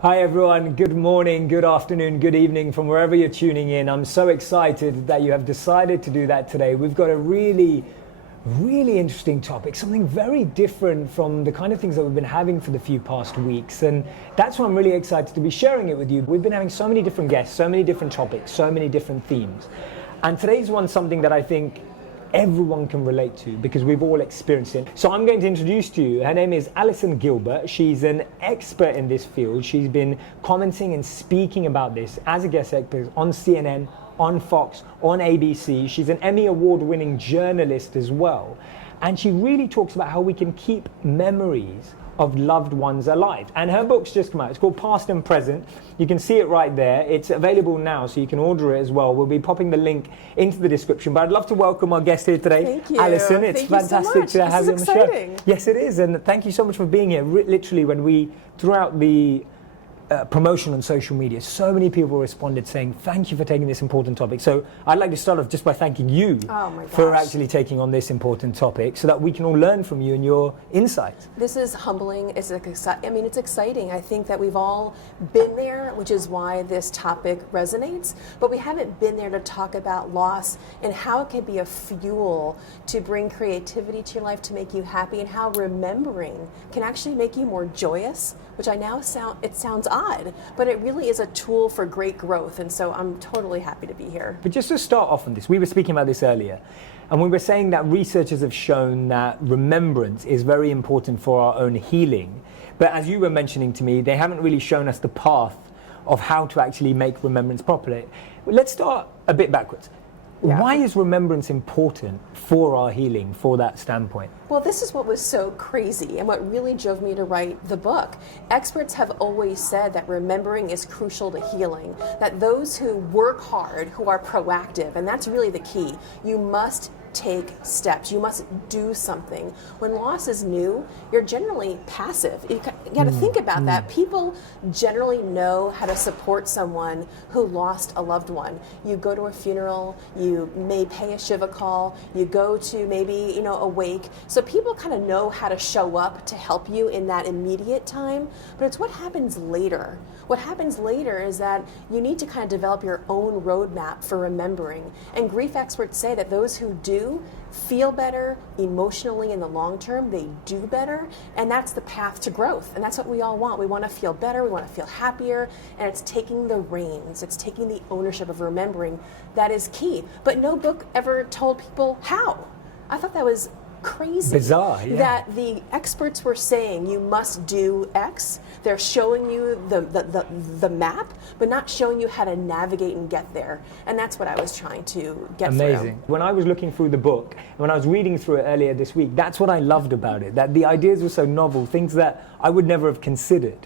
Hi everyone, good morning, good afternoon, good evening from wherever you're tuning in. I'm so excited that you have decided to do that today. We've got a really interesting topic, something very different from the kind of things that we've been having for the few past weeks, and that's why I'm really excited to be sharing it with you. We've been having so many different guests, so many different topics, so many different themes, and today's one something that I think everyone can relate to because we've all experienced it. So I'm going to introduce to you, her name is Allison Gilbert. She's an expert in this field. She's been commenting and speaking about this as a guest expert on CNN, on Fox, on ABC. She's an Emmy award-winning journalist as well. And she really talks about how we can keep memories of loved ones alive. And her book's just come out. It's called Past and Present. You can see it right there. It's available now, so you can order it as well. We'll be popping the link into the description. But I'd love to welcome our guest here today, Thank you. Allison. It's thank fantastic you so much. to have you on the exciting. show. Yes, it is. And thank you so much for being here. Literally, when we threw out the promotion on social media, so many people responded saying thank you for taking this important topic. So I'd like to start off just by thanking you for actually taking on this important topic so that we can all learn from you and your insights. This is humbling. It's exciting. I think that we've all been there, which is why this topic resonates, but we haven't been there to talk about loss and how it can be a fuel to bring creativity to your life, to make you happy, and how remembering can actually make you more joyous, which sounds odd, but it really is a tool for great growth, and so I'm totally happy to be here. But just to start off on this, we were speaking about this earlier, and we were saying that researchers have shown that remembrance is very important for our own healing. But as you were mentioning to me, they haven't really shown us the path of how to actually make remembrance properly. Let's start a bit backwards. Yeah. Why is remembrance important for our healing, for that standpoint? Well, this is what was so crazy and what really drove me to write the book. Experts have always said that remembering is crucial to healing, that those who work hard, who are proactive, and that's really the key, you must take steps. You must do something. When loss is new, you're generally passive. You got to think about that. People generally know how to support someone who lost a loved one. You go to a funeral, you may pay a Shiva call, you go to maybe, a wake. So people kind of know how to show up to help you in that immediate time, but it's what happens later. What happens later is that you need to kind of develop your own roadmap for remembering. And grief experts say that those who do feel better emotionally in the long term, they do better, and that's the path to growth. And that's what we all want. We want to feel better, we want to feel happier, and it's taking the reins, it's taking the ownership of remembering that is key. But no book ever told people how. I thought that was crazy. Bizarre, yeah. That the experts were saying you must do X. They're showing you the map, but not showing you how to navigate and get there. And that's what I was trying to get through. Amazing. When I was looking through the book, when I was reading through it earlier this week, that's what I loved about it, that the ideas were so novel, things that I would never have considered.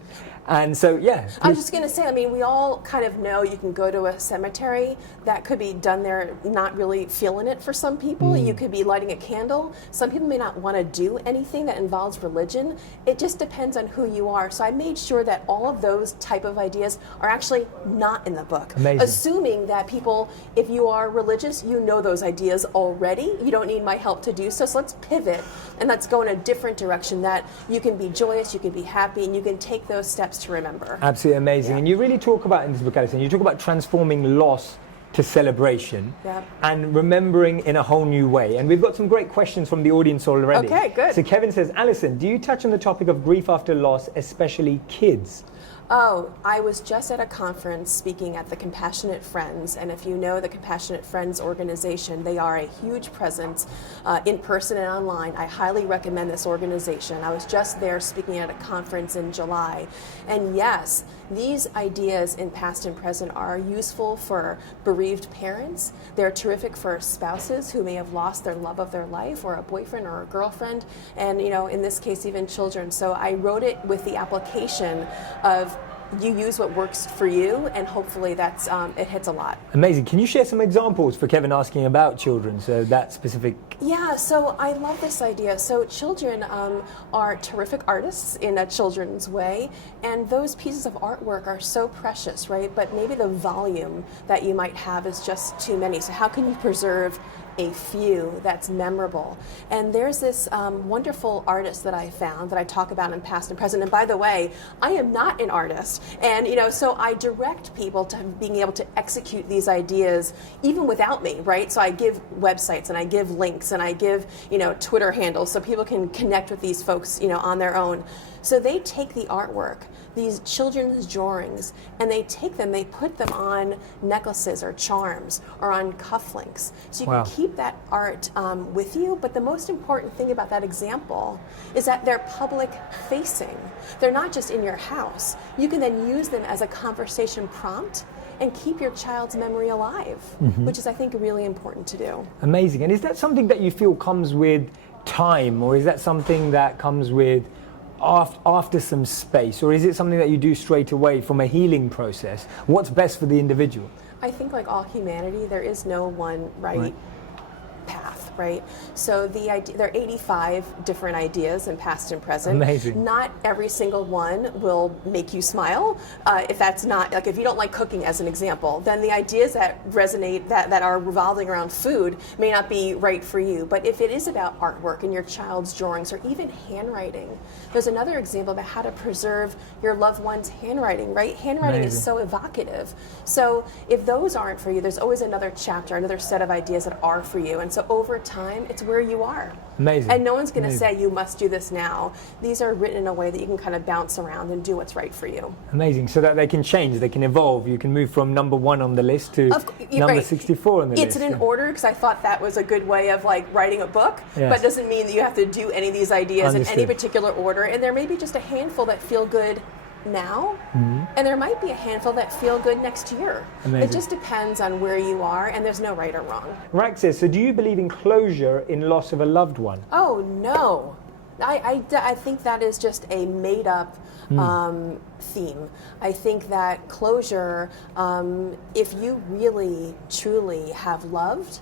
And so, yeah. I was just going to say, we all kind of know you can go to a cemetery. That could be done there, not really feeling it for some people. You could be lighting a candle. Some people may not want to do anything that involves religion. It just depends on who you are. So I made sure that all of those type of ideas are actually not in the book. Amazing. Assuming that people, if you are religious, you know those ideas already. You don't need my help to do so. So let's pivot and let's go in a different direction, that you can be joyous, you can be happy, and you can take those steps to remember. Absolutely amazing. Yeah. And you really talk about in this book, Alison, you talk about transforming loss to celebration and remembering in a whole new way. And we've got some great questions from the audience already. Okay, good. So Kevin says, Alison, do you touch on the topic of grief after loss, especially kids? Oh, I was just at a conference speaking at the Compassionate Friends, and if you know the Compassionate Friends organization, they are a huge presence in person and online. I highly recommend this organization. I was just there speaking at a conference in July, and yes, these ideas in past and present are useful for bereaved parents. They're terrific for spouses who may have lost their love of their life, or a boyfriend or a girlfriend, and in this case even children. So I wrote it with the application of you use what works for you, and hopefully that's it hits a lot. Amazing. Can you share some examples for Kevin asking about children, so that specific? Yeah, so I love this idea. So children are terrific artists in a children's way, and those pieces of artwork are so precious, right? But maybe the volume that you might have is just too many. So how can you preserve a few that's memorable. And there's this wonderful artist that I found that I talk about in past and present. And by the way, I am not an artist. And so I direct people to being able to execute these ideas even without me, right? So I give websites and I give links and I give, Twitter handles so people can connect with these folks, on their own. So they take the artwork, these children's drawings, and they put them on necklaces or charms or on cufflinks. So you Wow. can keep that art with you, but the most important thing about that example is that they're public facing. They're not just in your house. You can then use them as a conversation prompt and keep your child's memory alive, which is, I think, really important to do. Amazing. And is that something that you feel comes with time, or is that something that comes with after some space, or is it something that you do straight away from a healing process? What's best for the individual? I think, like all humanity, there is no one right path, right? So there are 85 different ideas in past and present. Amazing. Not every single one will make you smile. If that's not, like if you don't like cooking as an example, then the ideas that resonate, that are revolving around food may not be right for you. But if it is about artwork and your child's drawings or even handwriting, there's another example about how to preserve your loved one's handwriting, right? Handwriting Amazing. is so evocative. So if those aren't for you, there's always another chapter, another set of ideas that are for you. And so over time, it's where you are. Amazing. And no one's going to Amazing. say you must do this now. These are written in a way that you can kind of bounce around and do what's right for you. Amazing. So that they can change, they can evolve. You can move from number 1 on the list to number 64 on the It's list. in order because I thought that was a good way of like writing a book, Yes. but doesn't mean that you have to do any of these ideas in any Understood. particular order. And there may be just a handful that feel good now, and there might be a handful that feel good next year. Amazing. It just depends on where you are, and there's no right or wrong. Rack says, so do you believe in closure in loss of a loved one? Oh, no. I think that is just a made-up theme. I think that closure, if you really, truly have loved,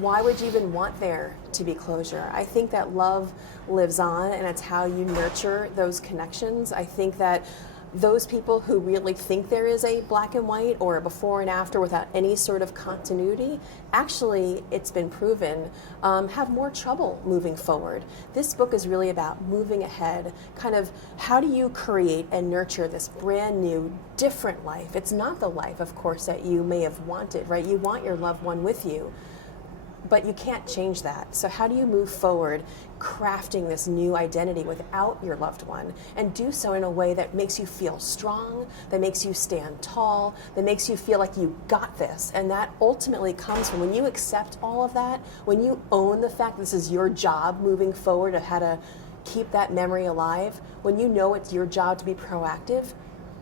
why would you even want there to be closure? I think that love lives on, and it's how you nurture those connections. I think that those people who really think there is a black and white or a before and after without any sort of continuity, actually, it's been proven, have more trouble moving forward. This book is really about moving ahead, kind of how do you create and nurture this brand new, different life? It's not the life, of course, that you may have wanted, right? You want your loved one with you, but you can't change that. So how do you move forward crafting this new identity without your loved one, and do so in a way that makes you feel strong, that makes you stand tall, that makes you feel like you got this? And that ultimately comes from when you accept all of that, when you own the fact this is your job moving forward of how to keep that memory alive, when you know it's your job to be proactive,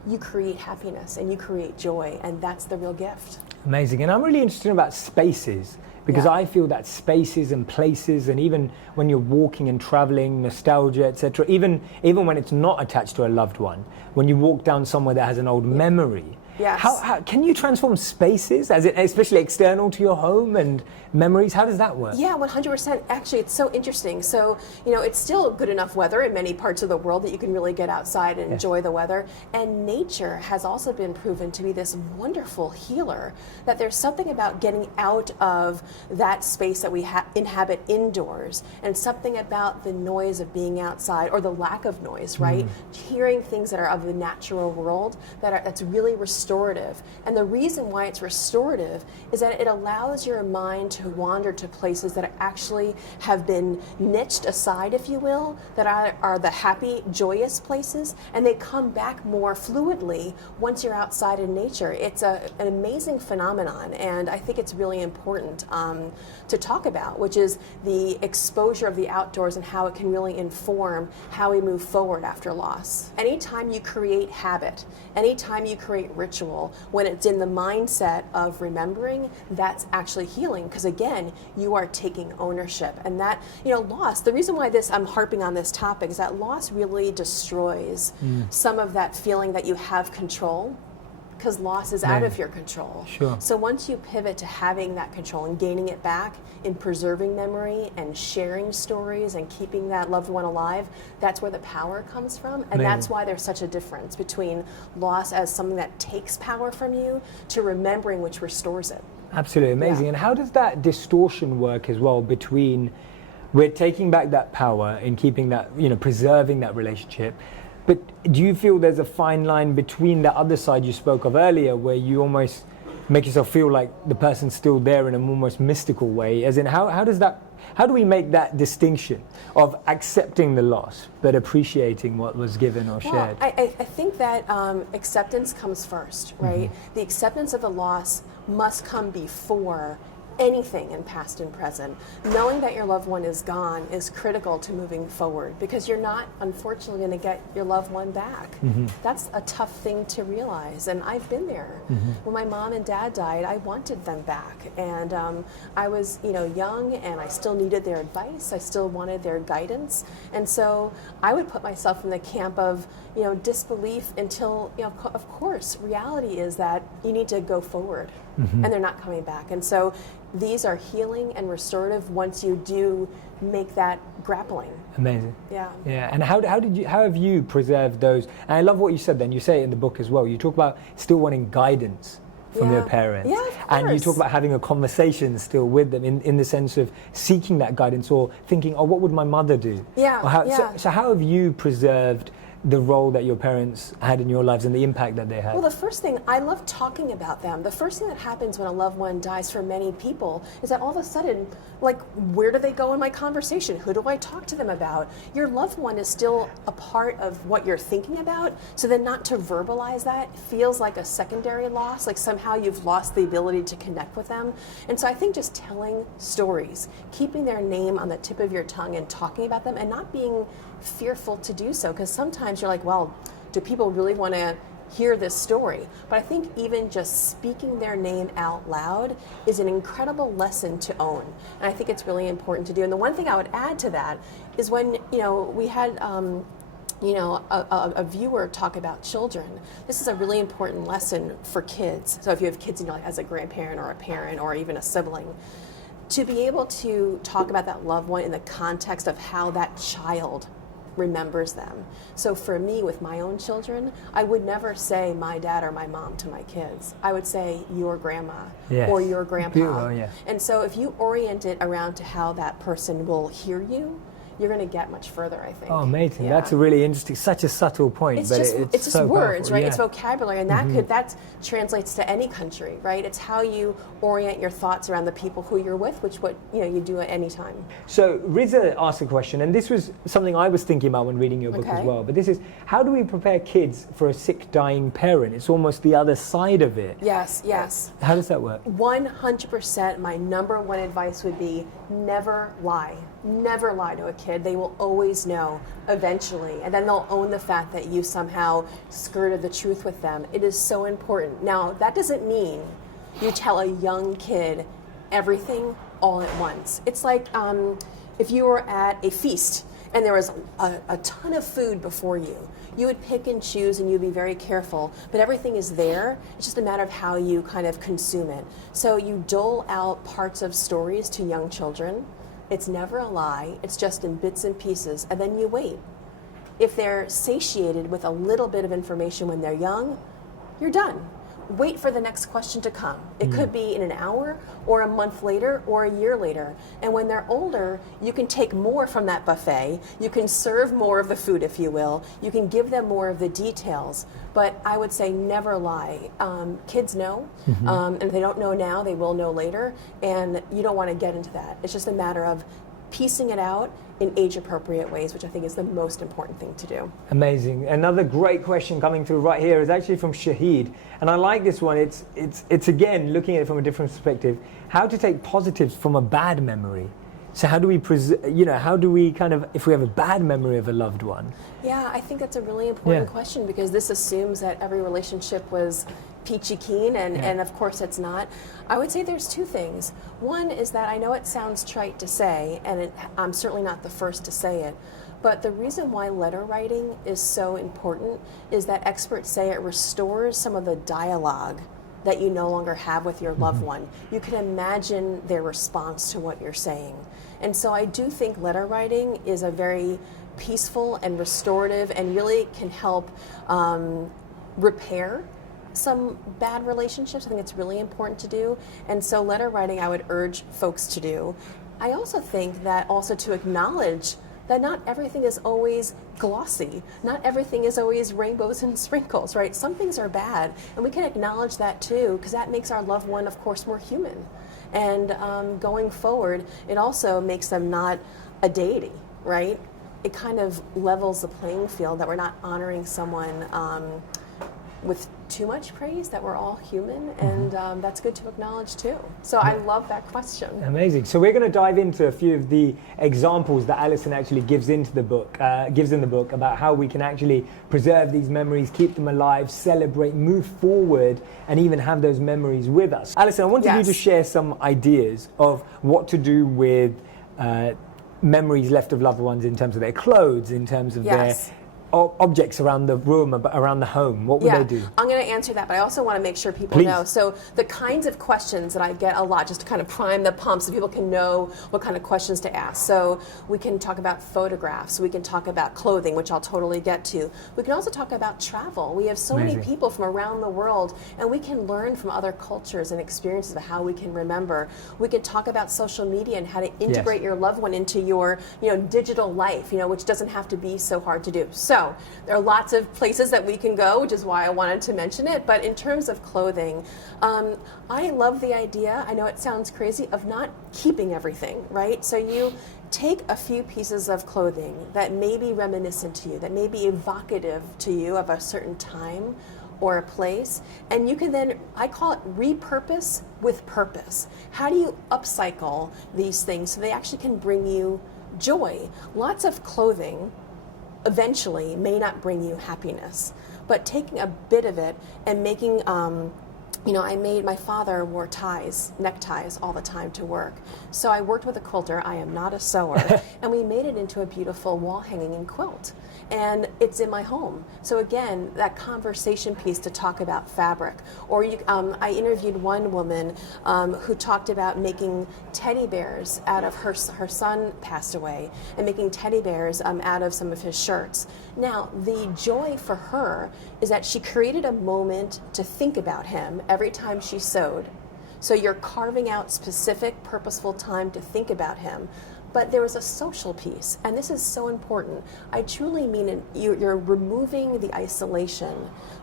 you create happiness and you create joy, and that's the real gift. Amazing. And I'm really interested about spaces, because Yeah. I feel that spaces and places, and even when you're walking and traveling, nostalgia, etc., even when it's not attached to a loved one, when you walk down somewhere that has an old memory, Yes. how can you transform spaces, especially external to your home and memories? How does that work? Yeah, 100%. Actually, it's so interesting. So, it's still good enough weather in many parts of the world that you can really get outside and enjoy the weather. And nature has also been proven to be this wonderful healer, that there's something about getting out of that space that we inhabit indoors, and something about the noise of being outside, or the lack of noise, right? Hearing things that are of the natural world that's really restorative. And the reason why it's restorative is that it allows your mind to wander to places that actually have been niched aside, if you will, that are the happy, joyous places, and they come back more fluidly once you're outside in nature. It's an amazing phenomenon, and I think it's really important to talk about, which is the exposure of the outdoors and how it can really inform how we move forward after loss. Anytime you create habit, anytime you create ritual, when it's in the mindset of remembering, that's actually healing, because again, you are taking ownership. And that, loss, the reason why I'm harping on this topic is that loss really destroys some of that feeling that you have control, because loss is out of your control. Sure. So once you pivot to having that control and gaining it back in preserving memory and sharing stories and keeping that loved one alive, that's where the power comes from. And that's why there's such a difference between loss as something that takes power from you to remembering, which restores it. Absolutely amazing. Yeah. And how does that distortion work as well between we're taking back that power and keeping that, preserving that relationship, but do you feel there's a fine line between the other side you spoke of earlier where you almost make yourself feel like the person's still there in an almost mystical way? As in, how do we make that distinction of accepting the loss but appreciating what was given or shared? I think that acceptance comes first, right? The acceptance of the loss must come before anything in past and present. Knowing that your loved one is gone is critical to moving forward, because you're not, unfortunately, going to get your loved one back. That's a tough thing to realize, and I've been there. When my mom and dad died, I wanted them back, and I was, young, and I still needed their advice. I still wanted their guidance, and so I would put myself in the camp of, disbelief until, of course, reality is that you need to go forward, and they're not coming back, and so these are healing and restorative once you do make that grappling. Amazing. Yeah. Yeah. And how have you preserved those? And I love what you said then. You say it in the book as well. You talk about still wanting guidance from your parents. Yeah, of course. And you talk about having a conversation still with them in the sense of seeking that guidance or thinking, oh, what would my mother do? Yeah. So how have you preserved the role that your parents had in your lives and the impact that they had? Well, the first thing, I love talking about them. The first thing that happens when a loved one dies for many people is that all of a sudden, like, where do they go in my conversation? Who do I talk to them about? Your loved one is still a part of what you're thinking about, so then not to verbalize that feels like a secondary loss, like somehow you've lost the ability to connect with them. And so I think just telling stories, keeping their name on the tip of your tongue and talking about them and not being fearful to do so, because sometimes you're like, well, do people really want to hear this story? But I think even just speaking their name out loud is an incredible lesson to own, and I think it's really important to do. And the one thing I would add to that is when we had a viewer talk about children. This is a really important lesson for kids. So if you have kids, as a grandparent or a parent or even a sibling, to be able to talk about that loved one in the context of how that child remembers them. So for me, with my own children, I would never say my dad or my mom to my kids. I would say your grandma or your grandpa. Beautiful, yeah. And so if you orient it around to how that person will hear you, you're going to get much further, I think. Oh, amazing. Yeah. That's a really interesting, such a subtle point. It's but just, it's just so words, powerful. right? Yeah. It's vocabulary, and that translates to any country, right? It's how you orient your thoughts around the people who you're with, which you do at any time. So Riza asked a question, and this was something I was thinking about when reading your book as well. But this is, how do we prepare kids for a sick, dying parent? It's almost the other side of it. Yes, yes. How does that work? 100%. My number one advice would be never lie. Never lie to a kid. They will always know eventually, and then they'll own the fact that you somehow skirted the truth with them. It is so important. Now, that doesn't mean you tell a young kid everything all at once. It's like if you were at a feast and there was a ton of food before you. You would pick and choose and you'd be very careful, but everything is there. It's just a matter of how you kind of consume it. So you dole out parts of stories to young children. It's never a lie, it's just in bits and pieces, and then you wait. If they're satiated with a little bit of information when they're young, you're done. Wait for the next question to come. It could be in an hour or a month later or a year later. And when they're older, you can take more from that buffet. You can serve more of the food, if you will. You can give them more of the details. But I would say never lie. Kids know, and if they don't know now, they will know later. And you don't want to get into that. It's just a matter of piecing it out in age-appropriate ways, which I think is the most important thing to do. Amazing. Another great question coming through right here is actually from Shahid, and I like this one. It's again looking at it from a different perspective. How to take positives from a bad memory. So how do we, how do we kind of, if we have a bad memory of a loved one? Yeah, I think that's a really important question, because this assumes that every relationship was peachy keen, and of course it's not. I would say there's two things. One is that I know it sounds trite to say, and I'm certainly not the first to say it, but the reason why letter writing is so important is that experts say it restores some of the dialogue that you no longer have with your loved one. You can imagine their response to what you're saying. And so I do think letter writing is a very peaceful and restorative and really can help repair some bad relationships. I think it's really important to do. And so letter writing I would urge folks to do. I also think that also to acknowledge that not everything is always glossy. Not everything is always rainbows and sprinkles, right? Some things are bad, and we can acknowledge that too, because that makes our loved one, of course, more human. And going forward, it also makes them not a deity, right? It kind of levels the playing field that we're not honoring someone with too much praise, that we're all human, and that's good to acknowledge too. So I love that question. Amazing. So we're going to dive into a few of the examples that Allison actually gives in the book about how we can actually preserve these memories, keep them alive, celebrate, move forward, and even have those memories with us. Allison, I wanted you to share some ideas of what to do with memories left of loved ones in terms of their clothes, in terms of their objects around the room, around the home. What would they do? I'm going to answer that, but I also want to make sure people know. So the kinds of questions that I get a lot, just to kind of prime the pump so people can know what kind of questions to ask. So we can talk about photographs. We can talk about clothing, which I'll totally get to. We can also talk about travel. We have so many people from around the world, and we can learn from other cultures and experiences of how we can remember. We can talk about social media and how to integrate your loved one into your digital life, which doesn't have to be so hard to do. So there are lots of places that we can go, which is why I wanted to mention it. But in terms of clothing, I love the idea, I know it sounds crazy, of not keeping everything, right? So you take a few pieces of clothing that may be reminiscent to you, that may be evocative to you of a certain time or a place, and you can then, I call it repurpose with purpose. How do you upcycle these things so they actually can bring you joy? Lots of clothing eventually may not bring you happiness, but taking a bit of it and making, my father wore neckties all the time to work. So I worked with a quilter, I am not a sewer, and we made it into a beautiful wall hanging and quilt. And it's in my home. So again, that conversation piece to talk about fabric. Or I interviewed one woman who talked about making teddy bears out of her son passed away, and making teddy bears out of some of his shirts. Now, the joy for her is that she created a moment to think about him every time she sewed. So you're carving out specific, purposeful time to think about him. But there was a social piece, and this is so important. I truly mean you're removing the isolation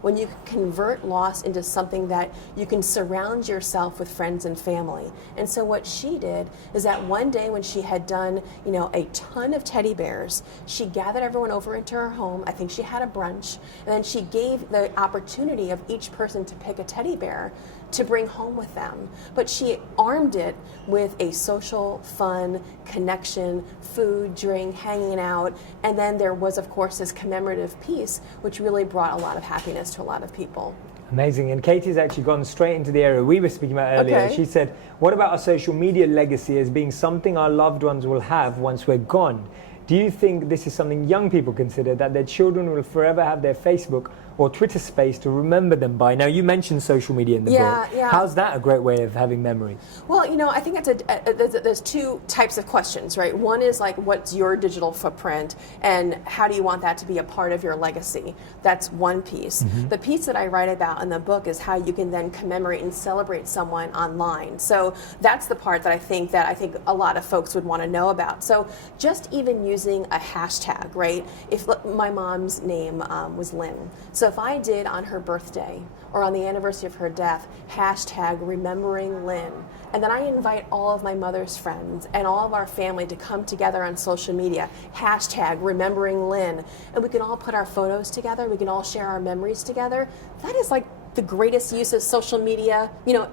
when you convert loss into something that you can surround yourself with friends and family. And so what she did is that one day when she had done, a ton of teddy bears, she gathered everyone over into her home. I think she had a brunch, and then she gave the opportunity of each person to pick a teddy bear to bring home with them. But she armed it with a social, fun, connection, food, drink, hanging out, and then there was, of course, this commemorative piece, which really brought a lot of happiness to a lot of people. Amazing. And Katie's actually gone straight into the area we were speaking about earlier. Okay. She said, what about our social media legacy as being something our loved ones will have once we're gone? Do you think this is something young people consider, that their children will forever have their Facebook or Twitter space to remember them by? Now, you mentioned social media in the book. Yeah. How's that a great way of having memories? Well, I think there's two types of questions, right? One is like, what's your digital footprint, and how do you want that to be a part of your legacy? That's one piece. The piece that I write about in the book is how you can then commemorate and celebrate someone online. So that's the part that I think a lot of folks would want to know about. So just even using a hashtag, right? If my mom's name was Lynn, so if I did on her birthday or on the anniversary of her death, hashtag remembering Lynn, and then I invite all of my mother's friends and all of our family to come together on social media, hashtag remembering Lynn, and we can all put our photos together, we can all share our memories together, that is like the greatest use of social media,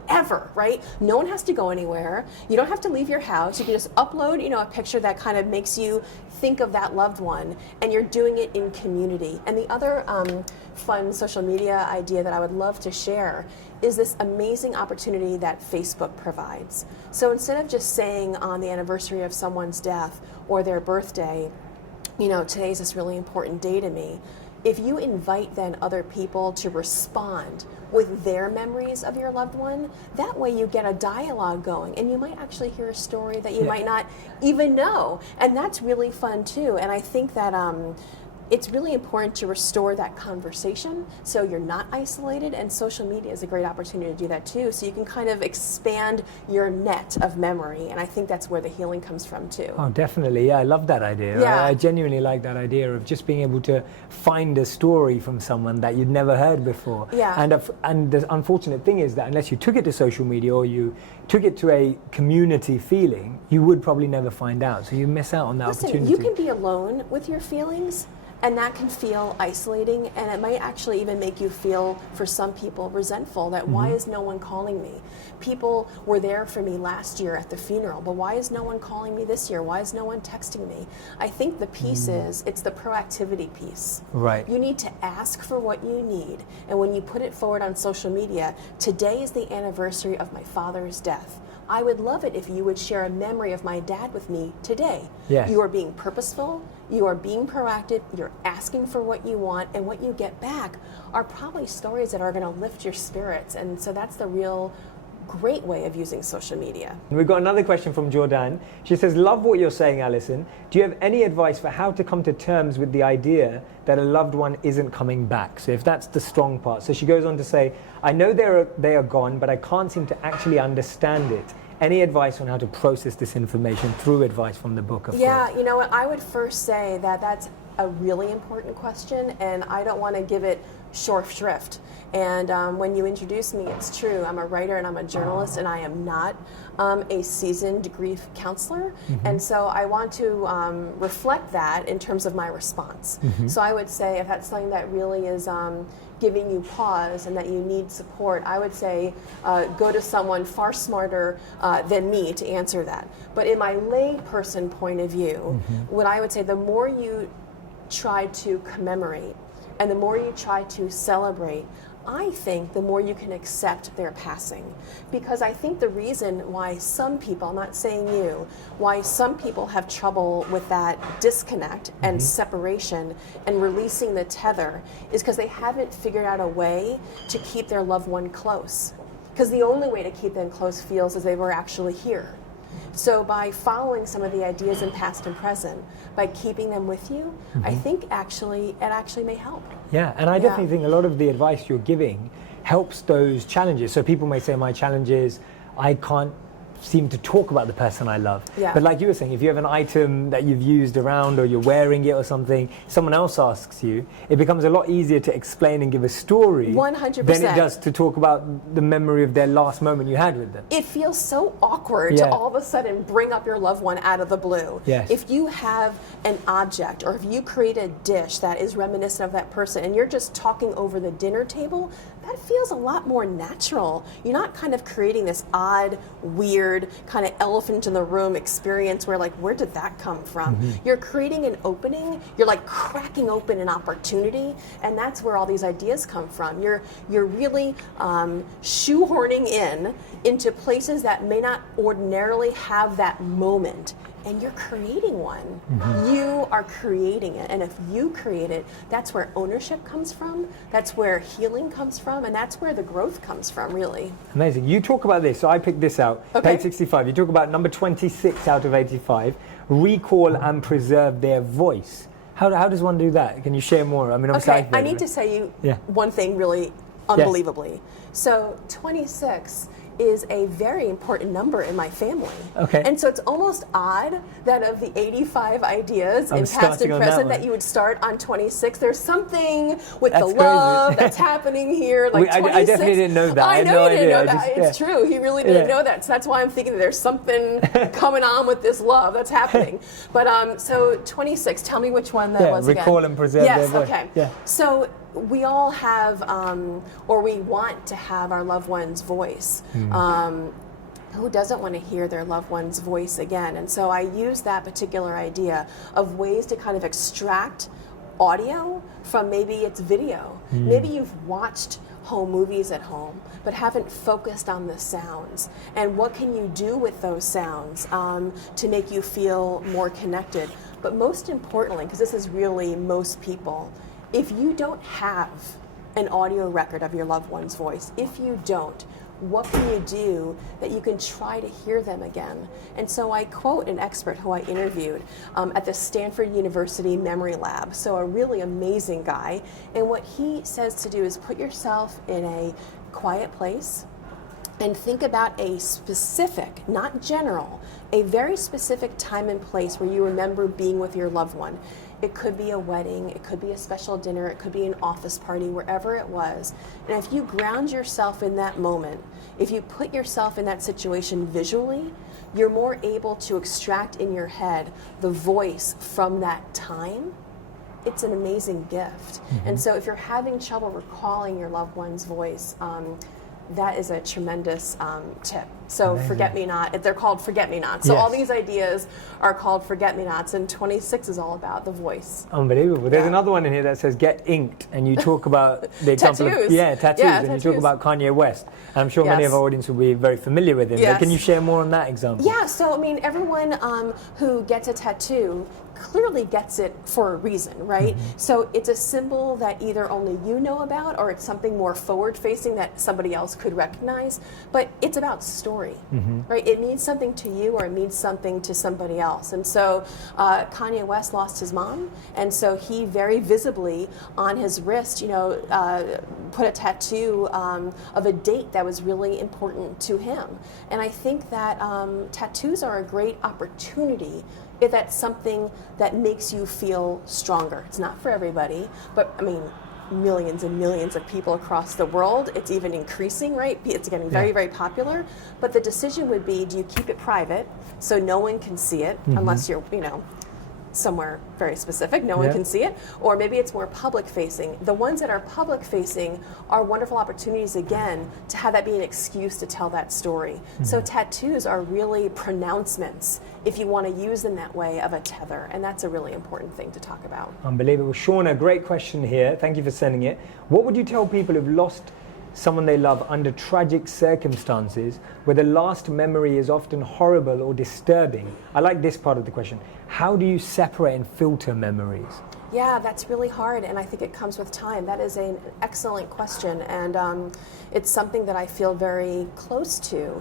ever, right? No one has to go anywhere. You don't have to leave your house. You can just upload, a picture that kind of makes you think of that loved one, and you're doing it in community. And the other fun social media idea that I would love to share is this amazing opportunity that Facebook provides. So instead of just saying on the anniversary of someone's death or their birthday, today's this really important day to me, if you invite then other people to respond with their memories of your loved one, that way you get a dialogue going, and you might actually hear a story that you might not even know, and that's really fun too. And I think that it's really important to restore that conversation so you're not isolated, and social media is a great opportunity to do that too, so you can kind of expand your net of memory, and I think that's where the healing comes from too. Oh, definitely. Yeah, I love that idea. Yeah. I genuinely like that idea of just being able to find a story from someone that you'd never heard before. Yeah. And the unfortunate thing is that unless you took it to social media or you took it to a community feeling, you would probably never find out. So you miss out on that opportunity. You can be alone with your feelings, and that can feel isolating, and it might actually even make you feel, for some people, resentful that why is no one calling me? People were there for me last year at the funeral, but why is no one calling me this year? Why is no one texting me? I think the piece is, it's the proactivity piece. Right. You need to ask for what you need, and when you put it forward on social media, today is the anniversary of my father's death. I would love it if you would share a memory of my dad with me today. Yes. You are being purposeful, you are being proactive, you're asking for what you want, and what you get back are probably stories that are going to lift your spirits. And so that's the real great way of using social media. We've got another question from Jordan. She says, love what you're saying, Allison. Do you have any advice for how to come to terms with the idea that a loved one isn't coming back? So if that's the strong part. So she goes on to say, I know they are gone, but I can't seem to actually understand it. Any advice on how to process this information through advice from the book, of Yeah, course? you know what, I would first say that that's a really important question, and I don't want to give it short shrift. And when you introduce me, it's true. I'm a writer and I'm a journalist, and I am not a seasoned grief counselor. And so I want to reflect that in terms of my response. So I would say if that's something that really is giving you pause and that you need support, I would say go to someone far smarter than me to answer that. But in my lay person point of view, what I would say, the more you try to commemorate and the more you try to celebrate, I think the more you can accept their passing. Because I think the reason why some people, I'm not saying you, why some people have trouble with that disconnect and separation and releasing the tether is because they haven't figured out a way to keep their loved one close. Because the only way to keep them close feels as they were actually here. So by following some of the ideas in past and present, by keeping them with you, I think it actually may help. Yeah, and I definitely think a lot of the advice you're giving helps those challenges. So people may say, my challenge is I can't seem to talk about the person I love. Yeah. But like you were saying, if you have an item that you've used around or you're wearing it or something, someone else asks you, it becomes a lot easier to explain and give a story 100%. than it does to talk about the memory of their last moment you had with them. It feels so awkward to all of a sudden bring up your loved one out of the blue. Yes. If you have an object or if you create a dish that is reminiscent of that person and you're just talking over the dinner table, that feels a lot more natural. You're not kind of creating this odd, weird, kind of elephant in the room experience where like, where did that come from? You're creating an opening, you're like cracking open an opportunity, and that's where all these ideas come from. You're really shoehorning into places that may not ordinarily have that moment, and you're creating one. You are creating it, and if you create it, that's where ownership comes from, that's where healing comes from, and that's where the growth comes from, really. Amazing. You talk about this, so I picked this out, page 65. You talk about number 26 out of 85, recall and preserve their voice. How does one do that? Can you share more? I mean, obviously I need to say one thing really unbelievably. So 26 is a very important number in my family. Okay. And so it's almost odd that of the 85 ideas in past and present that you would start on 26, there's something with the love that's happening here. Like I definitely didn't know that. I know no you didn't idea. know that. It's true. He really didn't know that. So that's why I'm thinking that there's something coming on with this love that's happening. But so 26, tell me which one that was again. Recall and preserve their voice. Yes, okay. Yeah. So we all have, or we want to have our loved one's voice. Who doesn't want to hear their loved one's voice again? And so I use that particular idea of ways to kind of extract audio from maybe it's video. Maybe you've watched home movies at home, but haven't focused on the sounds. And what can you do with those sounds to make you feel more connected? But most importantly, because this is really most people, if you don't have an audio record of your loved one's voice, if you don't, what can you do that you can try to hear them again? And so I quote an expert who I interviewed at the Stanford University Memory Lab, so a really amazing guy. And what he says to do is put yourself in a quiet place and think about a specific, not general, a very specific time and place where you remember being with your loved one. It could be a wedding, it could be a special dinner, it could be an office party, wherever it was. And if you ground yourself in that moment, if you put yourself in that situation visually, you're more able to extract in your head the voice from that time. It's an amazing gift. And so if you're having trouble recalling your loved one's voice, that is a tremendous tip. So Amazing. Forget-me-not, they're called forget-me-nots. So Yes. all these ideas are called forget-me-nots, and 26 is all about the voice. Unbelievable. There's Yeah. another one in here that says get inked, and you talk about the example Tattoos. of tattoos, Yeah, and you tattoos. talk about Kanye West. And I'm sure many Yes. of our audience will be very familiar with him. But Yes. can you share more on that example? Yeah, so I mean, everyone who gets a tattoo clearly gets it for a reason, right? So it's a symbol that either only you know about, or it's something more forward-facing that somebody else could recognize. But it's about story, right? It means something to you, or it means something to somebody else. And so Kanye West lost his mom, and so he very visibly on his wrist, put a tattoo of a date that was really important to him. And I think that tattoos are a great opportunity if that's something that makes you feel stronger. It's not for everybody, but I mean, millions and millions of people across the world. It's even increasing, right? It's getting very, very popular. But the decision would be, do you keep it private so no one can see it, unless you're, somewhere very specific, no one can see it, or maybe it's more public facing. The ones that are public facing are wonderful opportunities, again, to have that be an excuse to tell that story. So tattoos are really pronouncements, if you want to use them that way, of a tether, and that's a really important thing to talk about. Unbelievable. Shauna, great question here. Thank you for sending it. What would you tell people who've lost someone they love under tragic circumstances, where the last memory is often horrible or disturbing? I like this part of the question. How do you separate and filter memories? Yeah, that's really hard, and I think it comes with time. That is an excellent question, and it's something that I feel very close to.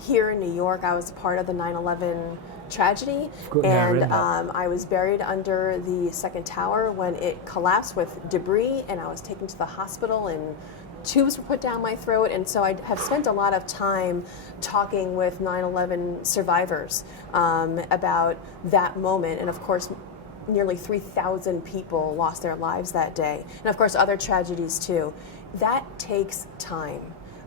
Here in New York, I was part of the 9/11 tragedy, and I was buried under the second tower when it collapsed with debris, and I was taken to the hospital, and tubes were put down my throat. And so I have spent a lot of time talking with 9/11 survivors about that moment. And of course, nearly 3,000 people lost their lives that day. And of course, other tragedies too. That takes time.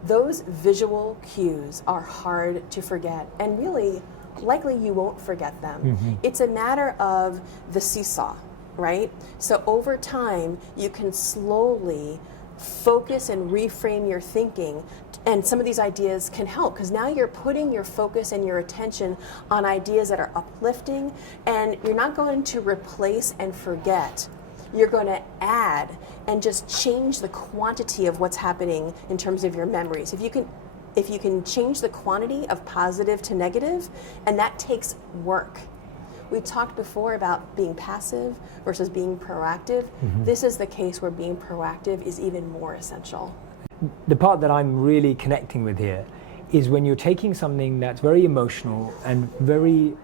Those visual cues are hard to forget, and really, likely you won't forget them. It's a matter of the seesaw, right? So over time, you can slowly focus and reframe your thinking, and some of these ideas can help, because now you're putting your focus and your attention on ideas that are uplifting, and you're not going to replace and forget. You're going to add and just change the quantity of what's happening in terms of your memories. If you can change the quantity of positive to negative, and that takes work. We talked before about being passive versus being proactive. This is the case where being proactive is even more essential. The part that I'm really connecting with here is when you're taking something that's very emotional and very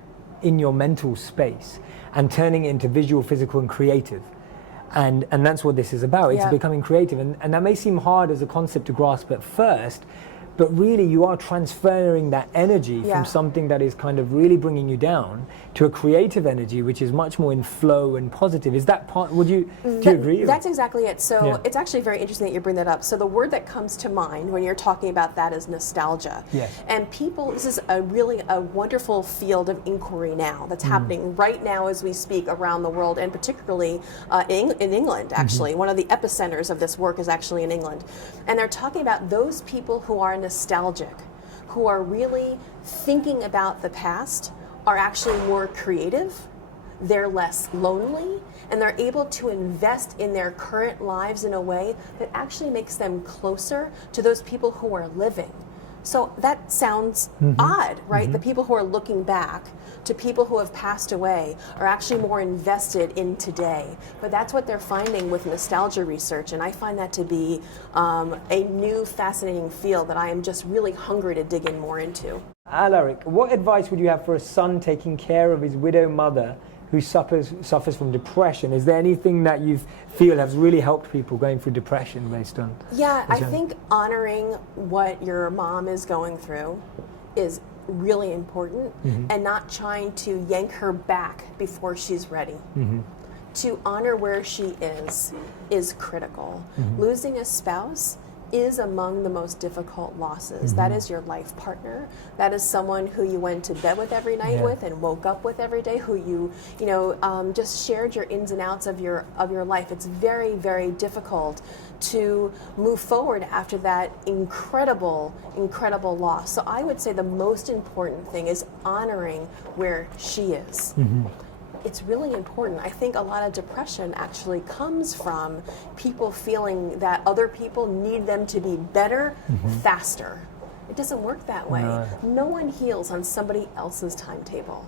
in your mental space and turning it into visual, physical, and creative. And that's what this is about. It's becoming creative. And that may seem hard as a concept to grasp at first, but really you are transferring that energy from something that is kind of really bringing you down to a creative energy, which is much more in flow and positive. Is that part, do you agree? That's exactly it. So it's actually very interesting that you bring that up. So the word that comes to mind when you're talking about that is nostalgia. Yes. And people, this is a wonderful field of inquiry now that's happening right now as we speak around the world, and particularly in England, actually. One of the epicenters of this work is actually in England. And they're talking about those people who are nostalgic, who are really thinking about the past, are actually more creative, they're less lonely, and they're able to invest in their current lives in a way that actually makes them closer to those people who are living. So that sounds odd, right? The people who are looking back to people who have passed away are actually more invested in today. But that's what they're finding with nostalgia research, and I find that to be a new fascinating field that I am just really hungry to dig in more into. Alaric, what advice would you have for a son taking care of his widow mother who suffers from depression? Is there anything that you feel has really helped people going through depression based on? Yeah, I think honoring what your mom is going through is really important, and not trying to yank her back before she's ready. To honor where she is critical. Losing a spouse is among the most difficult losses. That is your life partner. That is someone who you went to bed with every night with and woke up with every day, who you just shared your ins and outs of your life. It's very, very difficult to move forward after that incredible loss. So I would say the most important thing is honoring where she is. It's really important. I think a lot of depression actually comes from people feeling that other people need them to be better, faster. It doesn't work that way. No one heals on somebody else's timetable.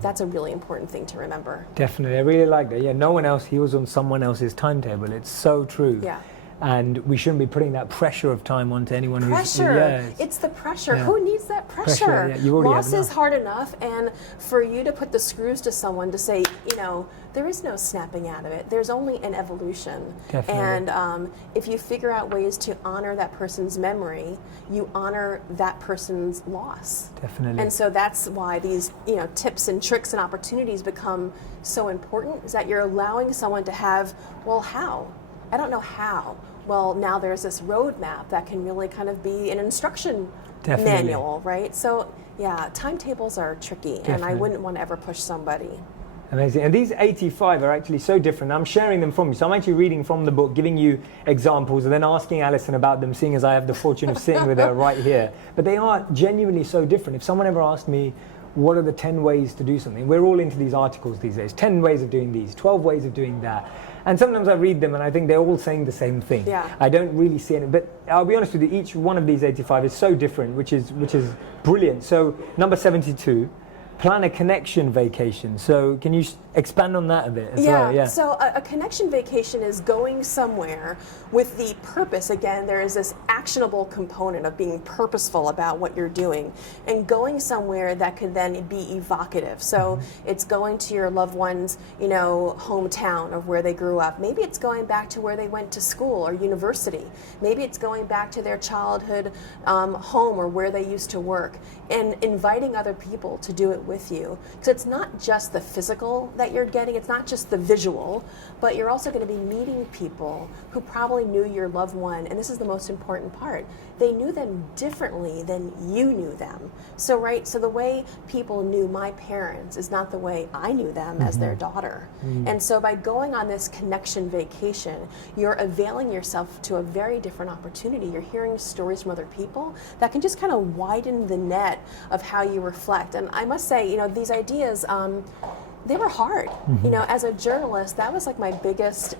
That's a really important thing to remember. Definitely. I really like that. Yeah, no one else heals on someone else's timetable. It's so true. Yeah. And we shouldn't be putting that pressure of time onto anyone who's... It's the pressure. Yeah. Who needs that pressure? Loss is hard enough, and for you to put the screws to someone to say, there is no snapping out of it. There's only an evolution. Definitely. And if you figure out ways to honor that person's memory, you honor that person's loss. Definitely. And so that's why these tips and tricks and opportunities become so important, is that you're allowing someone to have, well, how? I don't know how. Well, now there's this roadmap that can really kind of be an instruction manual, right? So, yeah, timetables are tricky, and I wouldn't want to ever push somebody. Amazing. And these 85 are actually so different. I'm sharing them from you. So I'm actually reading from the book, giving you examples, and then asking Alison about them, seeing as I have the fortune of sitting with her right here. But they are genuinely so different. If someone ever asked me, what are the 10 ways to do something? We're all into these articles these days. 10 ways of doing these, 12 ways of doing that. And sometimes I read them and I think they're all saying the same thing. Yeah. I don't really see it. But I'll be honest with you, each one of these 85 is so different, which is brilliant. So number 72, plan a connection vacation. So can you expand on that a bit as well? Yeah. So a connection vacation is going somewhere with the purpose. Again, there is this actionable component of being purposeful about what you're doing, and going somewhere that could then be evocative. So it's going to your loved one's, hometown of where they grew up. Maybe it's going back to where they went to school or university. Maybe it's going back to their childhood home or where they used to work, and inviting other people to do it with you. Because it's not just the physical that you're getting, it's not just the visual, but you're also going to be meeting people who probably knew your loved one, and this is the most important part. They knew them differently than you knew them. So the way people knew my parents is not the way I knew them as their daughter. And so by going on this connection vacation, you're availing yourself to a very different opportunity. You're hearing stories from other people that can just kind of widen the net of how you reflect. And I must say, these ideas, they were hard. As a journalist, that was like my biggest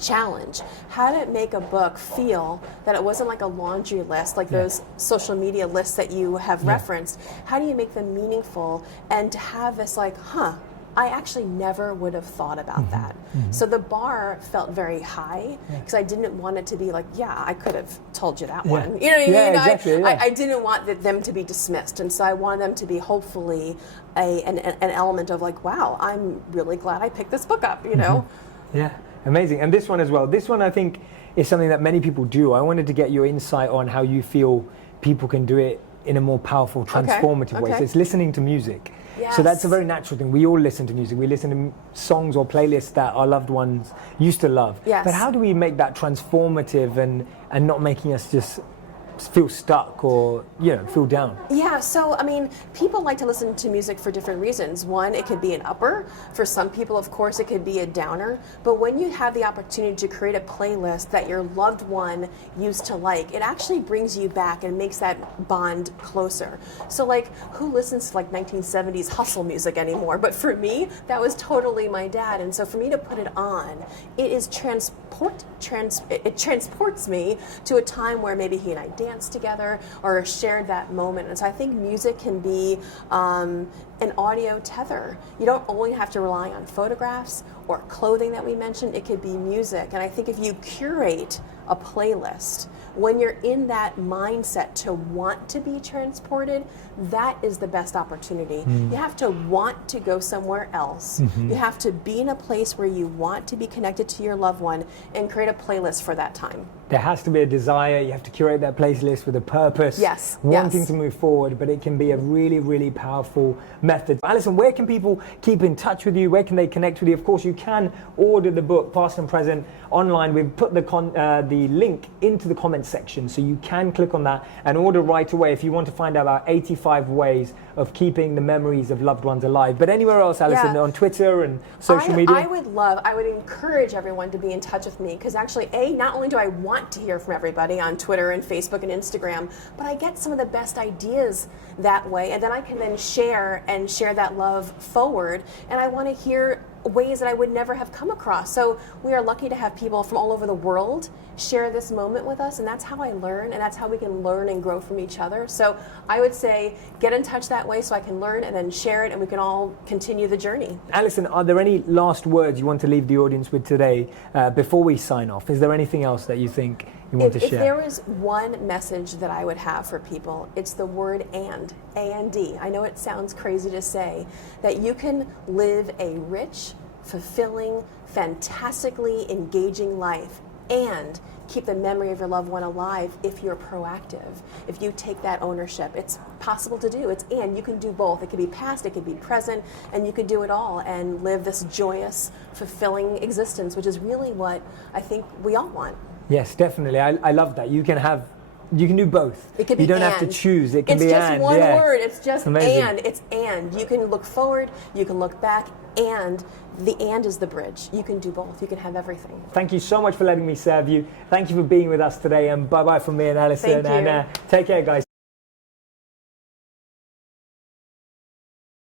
challenge. How to make a book feel that it wasn't like a laundry list, like those social media lists that you have referenced. How do you make them meaningful, and to have this I actually never would have thought about that. So the bar felt very high, because I didn't want it to be like, I could have told you that one. You know what I mean? Exactly, I didn't want them to be dismissed, and so I wanted them to be hopefully an element of like, wow, I'm really glad I picked this book up, Yeah, amazing. And this one as well. This one I think is something that many people do. I wanted to get your insight on how you feel people can do it in a more powerful, transformative way. So it's listening to music. Yes. So that's a very natural thing. We all listen to music. We listen to songs or playlists that our loved ones used to love. Yes. But how do we make that transformative and not making us just feel stuck or feel down? Yeah, so people like to listen to music for different reasons. One, it could be an upper. For some people, of course, it could be a downer. But when you have the opportunity to create a playlist that your loved one used to like, it actually brings you back and makes that bond closer. So who listens to 1970s hustle music anymore? But for me, that was totally my dad. And so for me to put it on, it transports me to a time where maybe he and I danced danced together or shared that moment. And so I think music can be an audio tether. You don't only have to rely on photographs or clothing that we mentioned. It could be music. And I think if you curate a playlist, when you're in that mindset to want to be transported, that is the best opportunity. You have to want to go somewhere else. You have to be in a place where you want to be connected to your loved one and create a playlist for that time. There has to be a desire. You have to curate that playlist with a purpose, wanting to move forward, but it can be a really, really powerful method. Allison, where can people keep in touch with you? Where can they connect with you? Of course, you can order the book, Past and Present, online. We've put the link into the comments section, so you can click on that and order right away if you want to find out about 85 ways of keeping the memories of loved ones alive. But anywhere else, Allison, on Twitter and social media? I would encourage everyone to be in touch with me, because actually, not only do I want to hear from everybody on Twitter and Facebook and Instagram, but I get some of the best ideas that way, and then I can then share that love forward, and I want to hear ways that I would never have come across. So we are lucky to have people from all over the world share this moment with us, and that's how I learn, and that's how we can learn and grow from each other. So I would say get in touch that way so I can learn and then share it, and we can all continue the journey. Allison, are there any last words you want to leave the audience with today before we sign off? Is there anything else that you think you want to share? If there was one message that I would have for people, it's the word and, A-N-D. I know it sounds crazy to say, that you can live a rich, fulfilling, fantastically engaging life and keep the memory of your loved one alive if you're proactive, if you take that ownership. It's possible to do. And you can do both. It could be past, it could be present, and you could do it all and live this joyous, fulfilling existence, which is really what I think we all want. Yes, definitely. I love that. You can do both. It can be you don't have to choose. It can be and. It's just one word. It's just amazing. And. It's and. You can look forward, you can look back, and the and is the bridge. You can do both. You can have everything. Thank you so much for letting me serve you. Thank you for being with us today, and bye-bye from me and Allison. Thank you. And take care, guys.